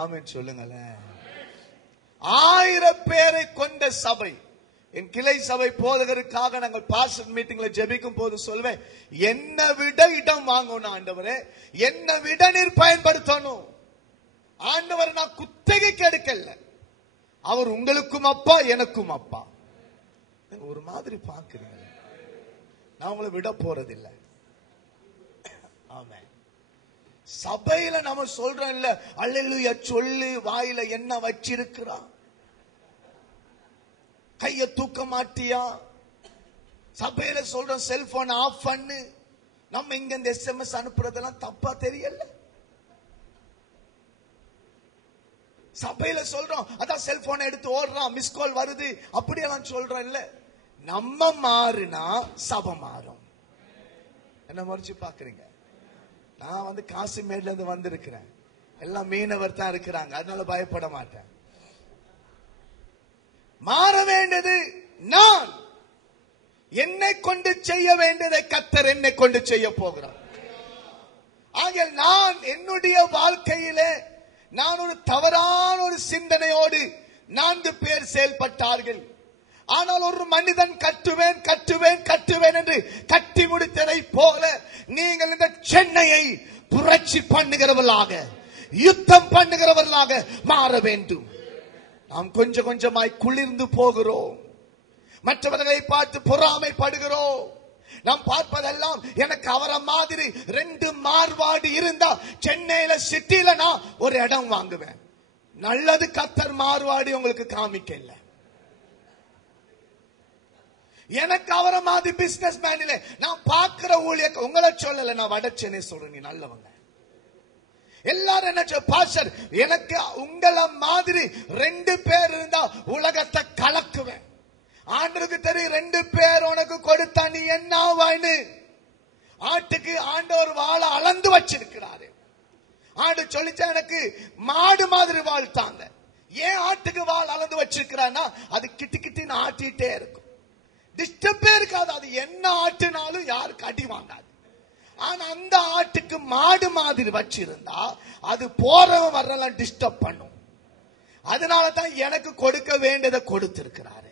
ஆமென் சொல்லுங்களேன். 1000 பேரை கொண்ட சபை. என் கிளை சபை போதகருக்காக நாங்கள் பாஸ்டர் மீட்டிங்ல ஜெபிக்கும் போது சொல்வேன், என்ன விட இடம் வாங்கணும் ஆண்டவரே, என்ன விட நீர் பயன்படுத்தணும் ஆண்டவர். நான் குத்தகைக்கு எடுக்கல, அவர் உங்களுக்கும் அப்பா எனக்கும் அப்பா. ஒரு மாதிரி பாக்குறீங்க, நான் உங்களை விட போறதில்லை. ஆமென். சபையில நம்ம சொல்றோம் இல்ல, அல்லேலூயா சொல்லு, வாயில என்ன வச்சிருக்கிறா, கைய தூக்க மாட்டியா, சபையில சொல்றோம் செல்போன் ஆஃப் பண்ணு. நம்ம இங்க இந்த SMS அனுப்புறதெல்லாம் தப்பா தெரியல. சபையில சொல்றோம் அதான் செல்போனை எடுத்து ஓடுறான், மிஸ் கால் வருது, அப்படியெல்லாம் சொல்றோம் இல்ல. நம்ம மாறுனா சபை மாறும். என்ன மறைச்சு பாக்குறீங்க? நான் காசிமேட்ல இருந்து வந்திருக்கிறேன், எல்லாம் மீனவர் தான் இருக்கிறாங்க, அதனால பயப்பட மாட்டேன். மாற வேண்டியது நான். என்னை கொண்டு செய்ய வேண்டியதை கர்த்தர் என்னை கொண்டு செய்ய போகிறார். ஆக நான் என்னுடைய வாழ்க்கையிலே நான் ஒரு தவறான ஒரு சிந்தனையோடு 4 பேர் செயல்பட்டார்கள். ஆனால் ஒரு மனிதன் கட்டுவேன் கட்டுவேன் கட்டுவேன் என்று கட்டி முடித்ததை போல நீங்கள் இந்த சென்னையை புரட்சி பண்ணுகிறவர்களாக, யுத்தம் பண்ணுகிறவர்களாக மாற வேண்டும். நாம் கொஞ்சம் கொஞ்சமாய் குளிர்ந்து போகிறோம், மற்றவர்களை பார்த்து பொறாமைப்படுகிறோம். நாம் பார்ப்பதெல்லாம் எனக்கு அவரை மாதிரி 2 மார்வாடி இருந்தா சென்னையில சிட்டில நான் ஒரு இடம் வாங்குவேன். நல்லது, கர்த்தர் மார்வாடி உங்களுக்கு காமிக்கல. எனக்கு அவரை மாதிரி பிசினஸ் மேன் இல்ல. நான் பார்க்கிற ஊழியர் உங்களை சொல்லல, நான் வட சென்னை சொல்றேன், நீ நல்லவங்க. எல்லாரும் என்ன பாஸ்டர், எனக்கு உங்களை மாதிரி 2 பேர் இருந்தா உலகத்தை கலக்குவேன். ஆண்டவருக்கு தெரியும் 2 பேர் உனக்கு கொடுத்தா நீ என்ன ஆவாய்னு. ஆட்டுக்கு ஆண்டவர் வாழை அளந்து வச்சிருக்கிறாரு. ஆடு சொல்லிச்சா எனக்கு மாடு மாதிரி வாழ்த்தாங்க. ஏன் ஆட்டுக்கு வால் அளந்து வச்சிருக்கிறான்னா அது கிட்டி கிட்டின்னு ஆட்டிட்டே இருக்கும், டிஸ்டர்பே இருக்காது. அது என்ன ஆட்டுனாலும் யாருக்கு அடி வாங்காது. ஆனா அந்த ஆட்டுக்கு மாடு மாதிரி வச்சிருந்தா அது போறவன் வரலாம் டிஸ்டர்ப் பண்ணும். அதனாலதான் எனக்கு கொடுக்க வேண்டியதை கொடுத்திருக்கிறாரு.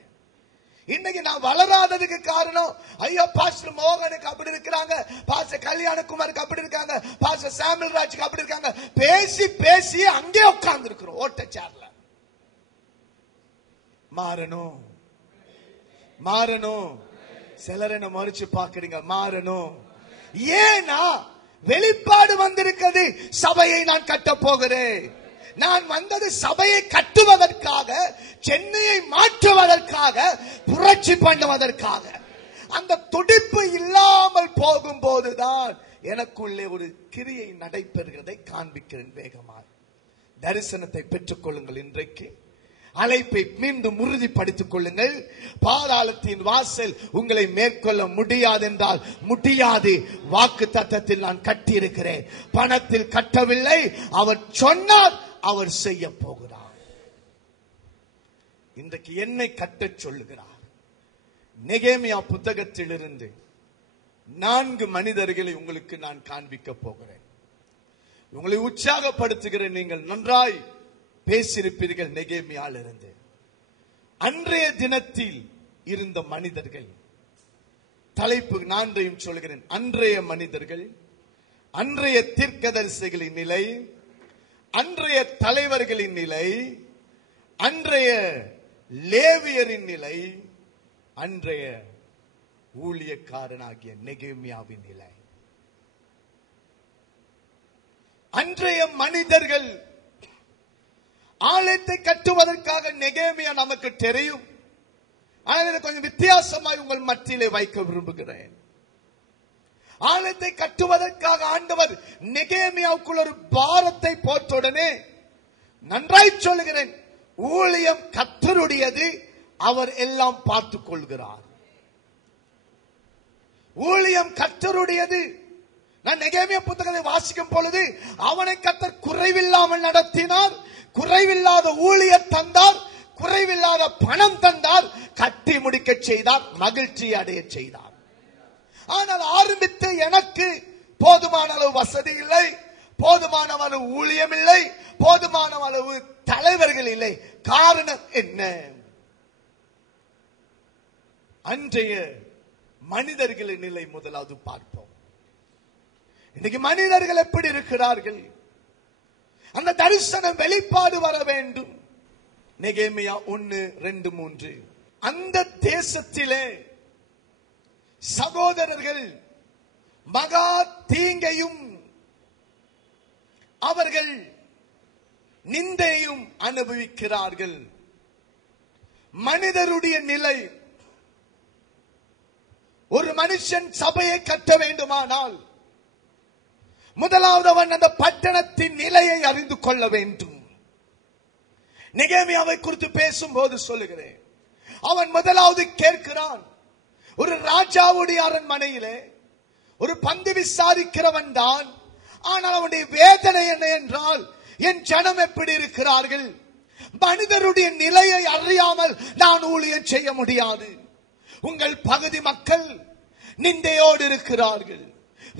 இன்னைக்கு நான் வளராததுக்கு காரணம், ஐயோ பாஸ்டர் மோகனுக்கு அப்படி இருக்கிறாங்க, பாஸ்டர் கல்யாணகுமாருக்கு அப்படி இருக்காங்க, பாஸ்டர் சாமுவேல் ராஜுக்கு அப்படி இருக்காங்க. பேசி பேசி அங்கே உட்கார்ந்து இருக்கிறோம் ஓட்ட சேர்ல. மாறணும் மாறணும். சிலர் என்ன மறைச்சு பாக்குறீங்க, மாறணும். ஏன்னா வெளிப்பாடு வந்திருக்கிறது, சபையை நான் கட்ட போகிறேன். நான் வந்தது சபையை கட்டுவதற்காக, சென்னையை மாற்றுவதற்காக, புரட்சி பண்ணுவதற்காக. அந்த துடிப்பு இல்லாமல் போகும்போதுதான் எனக்குள்ளே ஒரு கிரியை நடைபெறுகிறதை காண்பிக்கிறேன். வேகமாக தரிசனத்தை பெற்றுக் கொள்ளுங்கள். இன்றைக்கு அழைப்பை மீண்டும் உறுதிப்படுத்திக் கொள்ளுங்கள். பாதாளத்தின் வாசல் உங்களை மேற்கொள்ள முடியாது என்றால் முடியாது. வாக்கு தத்தத்தில் நான் கட்டி இருக்கிறேன், பணத்தில் கட்டவில்லை. அவர் சொன்னார், அவர் செய்ய போகிறார். இன்றைக்கு என்னை கட்டச் சொல்லுகிறார். நெகேமியா புத்தகத்திலிருந்து 4 மனிதர்களை உங்களுக்கு நான் காண்பிக்க போகிறேன். உங்களை உற்சாகப்படுத்துகிறேன். நீங்கள் நன்றாய் பேசியிருப்பீர்கள். நெகேமியால் இருந்து அன்றைய தினத்தில் இருந்த மனிதர்கள், தலைப்பு 4 சொல்கிறேன். அன்றைய மனிதர்கள், அன்றைய தீர்க்கதரிசிகளின் நிலை, அன்றைய தலைவர்களின் நிலை, அன்றைய லேவியரின் நிலை, அன்றைய ஊழியக்காரனாகிய நெகேமியாவின் நிலை. அன்றைய மனிதர்கள் ஆலயத்தை கட்டுவதற்காக நெகேமியா நமக்கு தெரியும். ஆனால் கொஞ்சம் வித்தியாசமாய் உங்கள் மத்தியிலே வைக்க விரும்புகிறேன். ஆலயத்தை கட்டுவதற்காக ஆண்டவர் நெகேமியாவுக்குள் ஒரு பாரத்தை போட்டுடனே, நன்றாய் சொல்லுகிறேன், ஊழியம் கர்த்தருடையது, அவர் எல்லாம் பார்த்துக் கொள்கிறார். ஊழியம் கர்த்தருடையது. நான் நெகேமியா புத்தகத்தை வாசிக்கும் பொழுது அவனை கர்த்தர் குறைவில்லாமல் நடத்தினார், குறைவில்லாத ஊழியர் தந்தார், குறைவில்லாத பணம் தந்தார், கட்டி முடிக்க செய்தார், மகிழ்ச்சி அடைய செய்தார். ஆனால் ஆரம்பித்து எனக்கு போதுமான அளவு வசதி இல்லை, போதுமான அளவு ஊழியம் இல்லை, போதுமான அளவு தலைவர்கள் இல்லை. காரணம் என்ன? அன்றைய மனிதர்களின் நிலை முதலாவது பார்ப்போம். இன்னைக்கு மனிதர்கள் எப்படி இருக்கிறார்கள்? அந்த தரிசனம் வெளிப்பாடு வர வேண்டும். நெகேமியா 1:2-3. அந்த தேசத்திலே சகோதரர்கள் மகா தீங்கையும் அவர்கள் நிந்தையும் அனுபவிக்கிறார்கள். மனிதருடைய நிலை, ஒரு மனுஷன் சபையை கட்ட வேண்டுமானால் முதலாவது அவன் அந்த பட்டணத்தின் நிலையை அறிந்து கொள்ள வேண்டும். நெகேமியாவை குறித்து பேசும்போது சொல்லுகிறேன், அவன் முதலாவது கேட்கிறான். ஒரு ராஜாவுடைய அரண்மனையிலே ஒரு பந்து விசாரிக்கிறவன் தான். ஆனால் அவனுடைய வேதனை என்ன என்றால், என் ஜனம் எப்படி இருக்கிறார்கள்? மனிதருடைய நிலையை அறியாமல் நான் ஊழியம் செய்ய முடியாது. உங்கள் பகுதி மக்கள் நிந்தையோடு இருக்கிறார்கள்,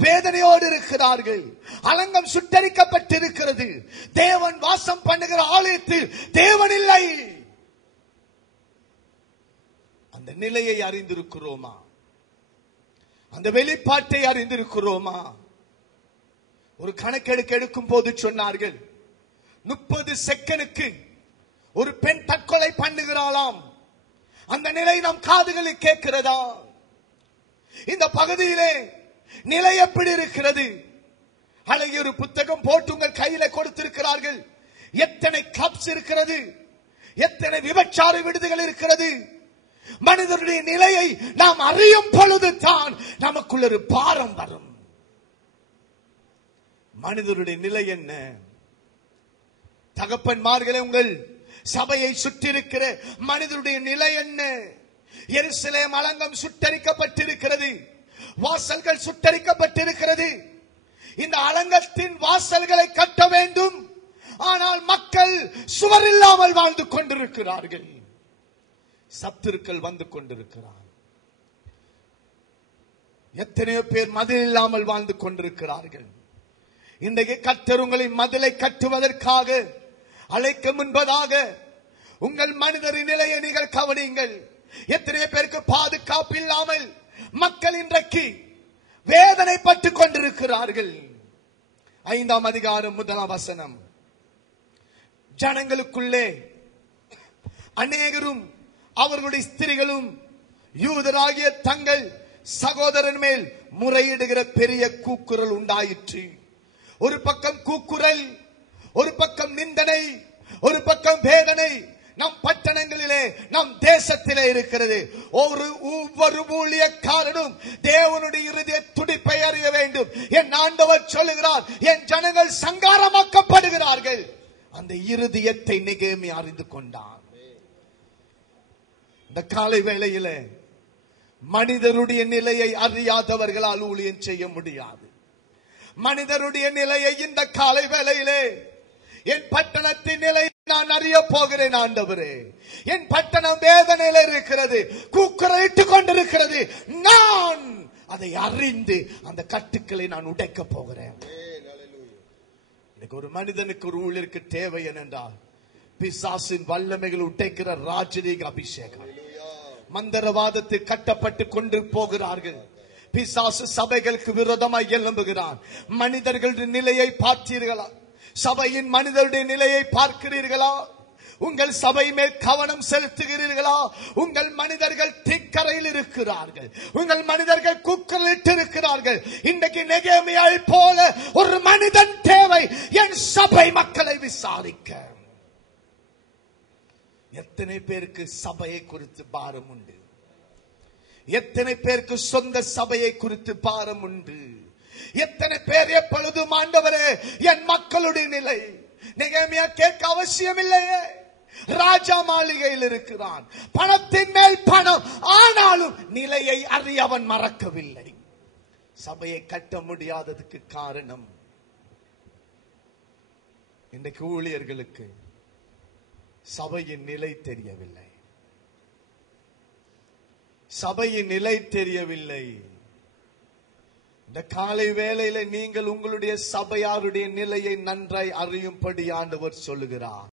வேதனையோடு இருக்கிறார்கள். அலங்கம் சுட்டரிக்கப்பட்டிருக்கிறது. தேவன் வாசம் பண்ணுகிற ஆலயத்தில் தேவன் இல்லை. அந்த நிலையை அறிந்திருக்கிறோமா? அந்த வெளிப்பாட்டை அறிந்திருக்கிறோமா? ஒரு கணக்கெடுக்க எடுக்கும் போது சொன்னார்கள், 30 செகண்டுக்கு ஒரு பெண் தற்கொலை பண்ணுகிறாளாம். அந்த நிலை நம் காதுகளில் கேட்கிறதா? இந்த பகுதியிலே நிலை எப்படி இருக்கிறது? அழகிய ஒரு புத்தகம் போட்டு உங்கள் கையில கொடுத்திருக்கிறார்கள். எத்தனை கிளப்ஸ் இருக்கிறது, எத்தனை விபச்சார விடுதிகள் இருக்கிறது. மனிதனுடைய நிலையை நாம் அறியும் பொழுது தான் நமக்குள்ள ஒரு பாரம் வரும். மனிதனுடைய நிலை என்ன? தகப்பன்மார்களே, உங்கள் சபையை சுற்றி இருக்கிற மனிதனுடைய நிலை என்ன? எருசலேம் அலங்கம் சுட்டரிக்கப்பட்டிருக்கிறது, வாசல்கள் சுட்டரிக்கப்பட்டிருக்கிறது. இந்த அலங்கத்தின் வாசல்களை கட்ட வேண்டும். ஆனால் மக்கள் சுவர் இல்லாமல் வாழ்ந்து கொண்டிருக்கிறார்கள். சத்துருக்கள் வந்து கொண்டிருக்கிறார். எத்தனையோ பேர் மதில் இல்லாமல் வாழ்ந்து கொண்டிருக்கிறார்கள். இன்றைக்கு கர்த்தர் உங்களை மதிலை கட்டுவதற்காக அழைக்க முன்பதாக உங்கள் மனிதரின் நிலையை நீங்கள் கவனியுங்கள். எத்தனை பேருக்கு பாதுகாப்பு இல்லாமல் மக்கள் இன்றைக்கு வேதனைப்பட்டுக் கொண்டிருக்கிறார்கள். 5ஆம் அதிகாரம் 1ஆம் வசனம். ஜனங்களுக்குள்ளே அநேகரும் அவர்களுடைய ஸ்திரீகளும் யூதராகிய தங்கள் சகோதரன் மேல் முறையிடுகிற பெரிய கூக்குரல் உண்டாயிற்று. ஒரு பக்கம் கூக்குரல், ஒரு பக்கம் நிந்தனை, ஒரு பக்கம் வேதனை நம் பட்டணங்களிலே, நம் தேசத்திலே இருக்கிறது. ஒவ்வொரு ஊழியக்காரனும் தேவனுடைய இருதய துடிப்பை அறிய வேண்டும். என் ஆண்டவர் சொல்லுகிறார், என் ஜனங்கள் சங்காரமாக்கப்படுகிறார்கள். அந்த இருதயத்தை நெகேமியா அறிந்து கொண்டான். இந்த காலை வேளையில மனிதருடைய நிலையை அறியாதவர்களால் ஊழியம் செய்ய முடியாது. மனிதருடைய நிலையை இந்த காலை வேளையிலே, என் பட்டணத்தின் நிலை நான் அறிய போகிறேன் ஆண்டவரே. என் பட்டணம் வேதனையில் இருக்கிறது, கூக்குரலிட்டுக் கொண்டிருக்கிறது. நான் அதை அறிந்து அந்த கட்டுக்களை நான் உடைக்க போகிறேன். ஒரு மனிதனுக்கு ஒரு ஊழியருக்கு தேவை என்னென்றால், பிசாசின் வல்லமைகள் உடைக்கிற ராஜரீக அபிஷேகம். மந்திரவாதத்தில் கட்டப்பட்டு கொண்டு போகிறார்கள். பிசாசு சபைகளுக்கு விரோதமாய் எழும்புகிறான். மனிதர்களுடைய நிலையை பார்த்தீர்களா? சபையின் மனிதருடைய நிலையை பார்க்கிறீர்களா? உங்கள் சபை மேல் கவனம் செலுத்துகிறீர்களா? உங்கள் மனிதர்கள் திக்கரையில் இருக்கிறார்கள். உங்கள் மனிதர்கள் கூக்குரலிட்டு இருக்கிறார்கள். இன்றைக்கு நெகேமியாவை போல ஒரு மனிதன் தேவை, என் சபை மக்களை விசாரிக்க. எத்தனை பேருக்கு சபையை குறித்து பாரம் உண்டு? எத்தனை பேருக்கு சொந்த சபையை குறித்து பாரம் உண்டு? எத்தனை பேர் எப்பொழுதும் ஆண்டவரே என் மக்களுடைய நிலை? நெகேமியா கேட்க அவசியம் இல்லையே. ராஜா மாளிகையில் இருக்கிறான், பணத்தின் மேல் பணம். ஆனாலும் நிலையை அறிய அவன் மறக்கவில்லை. சபையை கட்ட முடியாததுக்கு காரணம், இன்றைக்கு ஊழியர்களுக்கு சபையின் நிலை தெரியவில்லை. சபையின் நிலை தெரியவில்லை. இந்த காலை வேளையில நீங்கள் உங்களுடைய சபையாருடைய நிலையை நன்றாய் அறியும்படி ஆண்டவர் சொல்லுகிறார்.